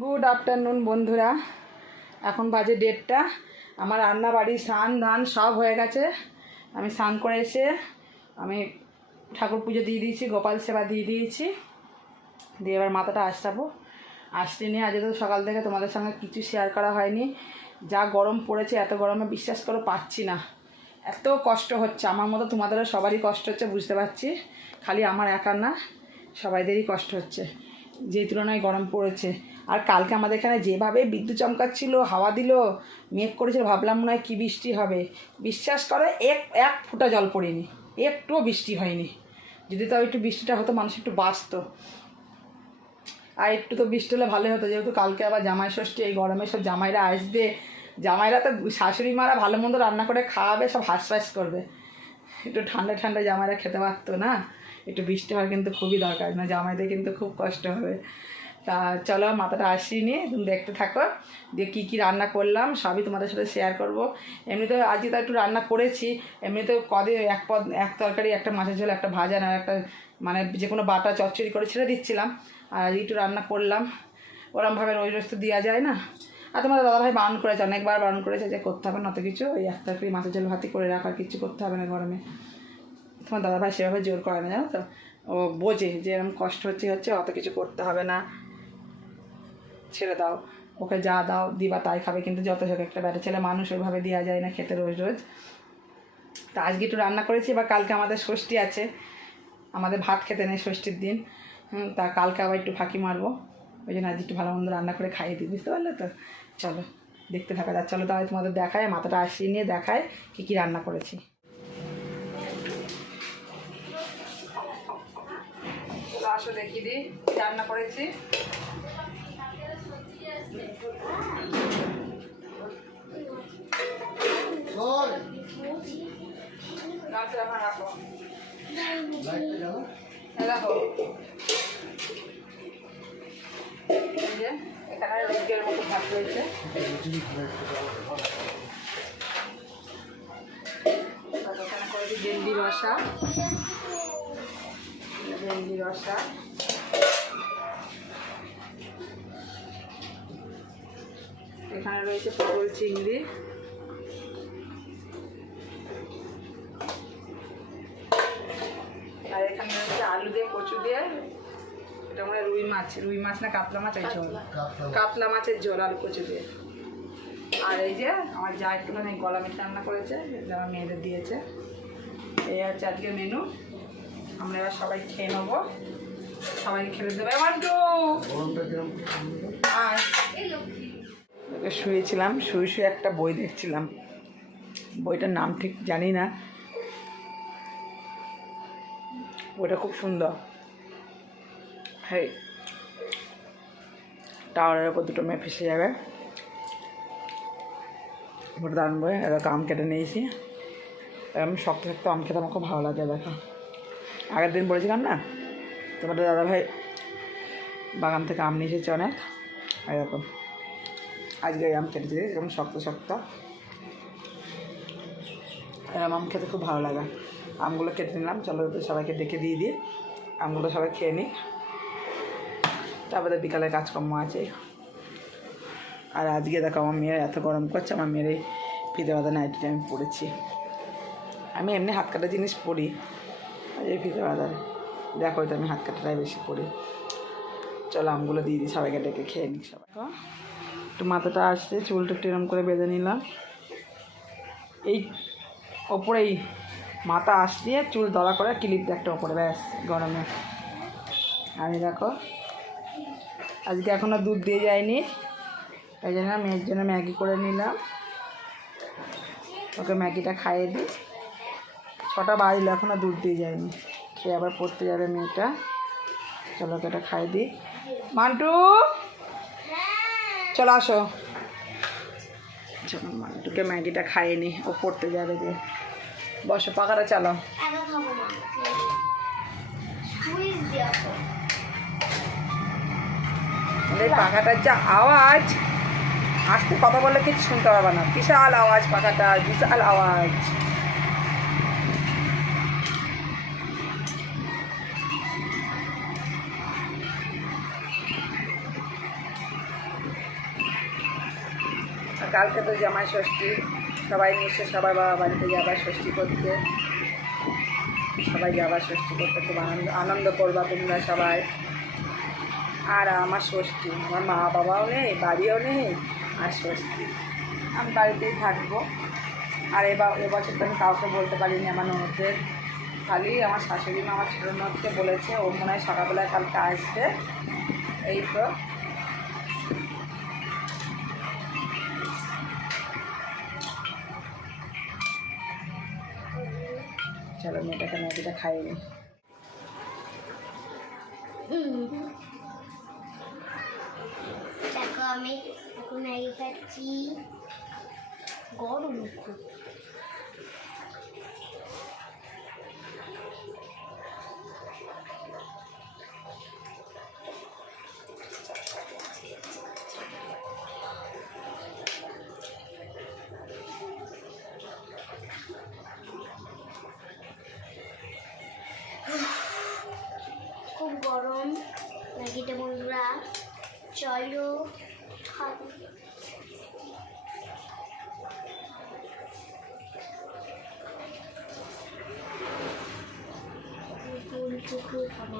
Good afternoon বন্ধুরা। এখন বাজে ডেটটা আমার রান্না বাড়ি, স্নান ধান সব হয়ে গেছে। আমি স্নান করে এসে আমি ঠাকুর পুজো দিয়ে দিয়েছি, গোপাল সেবা দিয়ে দিয়েছি। দিয়ে এবার মাথাটা আসাবো আসতে নিয়ে আজকে তো সকাল থেকে তোমাদের সঙ্গে কিছু শেয়ার করা হয়নি। যা গরম পড়েছে, এত গরমে বিশ্বাস করো পাচ্ছি না। এত কষ্ট হচ্ছে। আমার মতো তোমাদেরও সবারই কষ্ট হচ্ছে, বুঝতে পারছি। খালি আমার একার না, সবাইদেরই কষ্ট হচ্ছে। যে তুলনায় গরম পড়েছে। আর কালকে আমাদের এখানে যেভাবে বিদ্যুৎ চমকাচ্ছিল, হাওয়া দিল, মেঘ করেছিল, ভাবলাম মনে হয় কী বৃষ্টি হবে। বিশ্বাস করে, এক এক ফোঁটা জল পড়েনি, একটুও বৃষ্টি হয়নি। যদি তাও একটু বৃষ্টিটা হতো, মানুষ একটু বাঁচতো। আর একটু তো বৃষ্টি হলে ভালোই হতো, যেহেতু কালকে আবার জামাই ষষ্ঠী, এই গরমে সব জামাইরা আসবে। জামাইরা তো শাশুড়ি মারা ভালো মন্দ রান্না করে খাওয়াবে, সব হাঁসফাঁস করবে। একটু ঠান্ডা ঠান্ডা জামাইরা খেতে পারতো না, একটু বৃষ্টি হওয়ার কিন্তু খুবই দরকার, না জামাইদের কিন্তু খুব কষ্ট হবে। তা চলো মাথাটা আসিয়ে নিয়ে, তুমি দেখতে থাকো, দিয়ে কী কী রান্না করলাম, সবই তোমাদের সাথে শেয়ার করব। এমনিতে আজকে তো একটু রান্না করেছি, এমনিতে কদিন এক পদ, এক তরকারি, একটা মাছের ঝোল, একটা ভাজা না একটা মানে যে কোনো বাটা চচ্চড়ি করে ছেড়ে দিচ্ছিলাম, আর আজকে একটু রান্না করলাম। ওরমভাবে রোজ রোজ তো দেওয়া যায় না। আর তোমার দাদাভাই বারণ করেছে, অনেকবার বারণ করেছে যে করতে হবে না অত কিছু, ওই এক তরকারি মাছের ঝোল ভাতি করে রাখার কিছু করতে হবে না গরমে। তোমার দাদাভাই সেভাবে জোর করে না, জানো তো? ও বোঝে যে এরকম কষ্ট হচ্ছে হচ্ছে অত কিছু করতে হবে না। ছেড়ে দাও। ওকে যা দাও, দিবা তাই খাবে, কিন্তু যত হোক একটা ব্যাটা ছেলে মানুষ ওইভাবে দেওয়া যায় না খেতে রোজ রোজ। তা আজকে একটু রান্না করেছি, বা কালকে আমাদের ষষ্ঠী আছে। আমাদের ভাত খেতে নেই ষষ্ঠীর দিন। তা কালকে আবার একটু ফাঁকি মারবো। ওই জন্য আজ একটু ভালো মন্দ রান্না করে খাইয়ে দিই, বুঝতে পারলে তো? চলো, দেখতে থাকা যাক। চলো তাহলে তোমাদের দেখায় মাথাটা আসিয়ে নিয়ে দেখায় কী কী রান্না করেছি। আসো দেখিয়ে দিই রান্না করেছি গাছ রাখা রাখো এই দেখো এই যে এখানে রোজের মতো ভাত রয়েছে। ভেন্ডি রসা। ভেন্ডি রসা। এখানে রয়েছে পটল চিংড়ি। আর এখানে রয়েছে আলু দিয়ে কচু দিয়ে এটা মনে হয় রুই মাছ রুই মাছ না কাতলা মাছ এই ঝোল কাতলা। মাছের ঝোল আলু কচু দিয়ে। আর এই যে আমার যা একটুখানি গলা মিট রান্না করেছে আমার মেয়েদের দিয়েছে। এই হচ্ছে আজকে মেনু আমরা এবার সবাই খেয়ে নেব। সবাই খেলে দেবো। এবার তো আর শুয়েছিলাম, শুয়ে শুয়ে একটা বই দেখছিলাম। বইটার নাম ঠিক জানি না। বইটা খুব সুন্দর। হ্যাঁ টাওয়ারের ওপর দুটো মেয়ে ফেসে যাবে। ওটা দারুণ বই এরকম আম কেটে নিয়েছি। এরকম শক্ত শক্ত আম খেতে আমার খুব ভালো লাগে, দেখো। আগের দিন বলেছিলাম না, তোমাদের দাদাভাই বাগান থেকে আম নিয়ে এসেছে অনেক, এরকম। আজকে আম কেটেছি, এরকম শক্ত শক্ত। এরকম আম খেতে খুব ভালো লাগে। আমগুলো কেটে নিলাম, চলো সবাইকে ডেকে দিয়ে দিই। আমগুলো সবাই খেয়ে নিই। তারপরে বিকালে কাজকর্ম আছে। আর আজকে দেখো, আমার মেয়ের এত গরম করছে, আমার মেয়ের এই ফিতে বাঁধা নাইটিটা আমি পরেছি আমি এমনি হাত কাটা জিনিস পরি এই ফিতে বাঁধার দেখো তো আমি হাত কাটাটাই বেশি পরি চলো আমগুলো দিয়ে দিই, সবাইকে ডেকে খেয়ে নিই সবাই। একটু মাথাটা আসছে, চুলটা একটু এরম করে বেঁধে নিলাম। এই ওপরেই মাথা আসছে চুল দলা করে ক্লিপ একটা ওপরে, ব্যাস, গরমে। আমি দেখো, আজকে এখনও দুধ দিয়ে যায়নি, তাই জন্য মেয়ের জন্য ম্যাগি করে নিলাম। ওকে ম্যাগিটা খাইয়ে দিই। ছটা বাজলো এখনও দুধ দিয়ে যায়নি। খেয়ে আবার পড়তে যাবে মেয়েটা। চলো ওকে এটা খাইয়ে দিই। মান্টু! চলো আসো। চলো মান্টুকে ম্যাগিটা খাইয়ে নি ও পড়তে যাবে যে বসো চালাও দিয়া এই পাখাটার যা আওয়াজ আসতে কথা বললে কিছু শুনতে পারবে না। বিশাল আওয়াজ পাখাটা বিশাল আওয়াজ। কালকে তো জামাই ষষ্ঠী। সবাই মিশে সবাই বাবা বাড়িতে যাবার ষষ্ঠী করতে। সবাই যাবার ষষ্ঠী করতে খুব আনন্দ আনন্দ করবা তোমরা সবাই। আর আমার ষষ্ঠী, আমার মা বাবাও নেই, বাড়িও নেই, আর ষষ্ঠী। আমি বাড়িতেই থাকব। আর এবার এবছর তো আমি কাউকে বলতে পারিনি, আমার ননদের খালি আমার শাশুড়ি মা আমার ছোটো ননদকে বলেছে, ও মনে হয় সকালবেলায় কালকে আসবে। এই তো। চলো মেয়েটাকে ম্যাগিটা খাইয়ে নিই। আমি ম্যাগি খাচ্ছি গরম খুব। গরম ম্যাগিটা বন্ধুরা? চলো খাব। ফুল খাব।